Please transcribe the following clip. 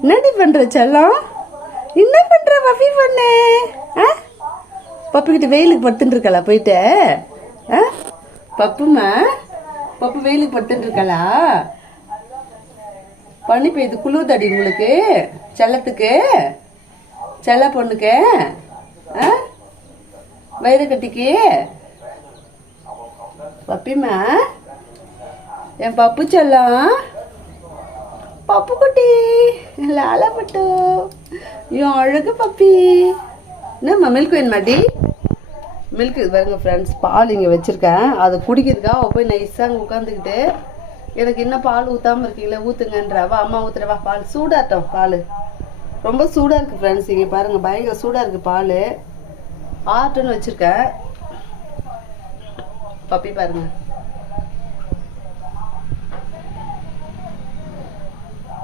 என்னடி பண்ற செல்லம்? என்ன பண்ற பப்பி பொண்ணு? பப்புக்கிட்ட வெயிலுக்கு படுத்துட்டு இருக்கலா போயிட்டு? பப்புமா, பப்பு வெயிலுக்கு படுத்துட்டு இருக்கலா? பனி பெய்யுது, குளிர்தடி உங்களுக்கு செல்லத்துக்கு, செல்ல பொண்ணுக்கு, வயிறு கட்டிக்கு. பப்பிமா, என் பப்பு செல்லம், பப்பு குட்டி லாலா பட்டு, என் அழகு பப்பி. என்னம்மா மில்க் வேணுமாடி? மில்க் பாருங்க ஃப்ரெண்ட்ஸ், பால் இங்கே வச்சுருக்கேன். அதை குடிக்கிறதுக்காக போய் நைஸாக அங்கே உட்காந்துக்கிட்டு, எனக்கு இன்னும் பால் ஊற்றாமல் இருக்கீங்களா, ஊற்றுங்கன்றவா. அம்மா ஊற்றுறவா, பால் சூடாகட்டும். பால் ரொம்ப சூடாக இருக்குது ஃப்ரெண்ட்ஸ். இங்கே பாருங்கள், பயங்கர சூடாக இருக்குது பால். ஆட்டுன்னு வச்சுருக்கேன். பப்பி பாருங்கள்.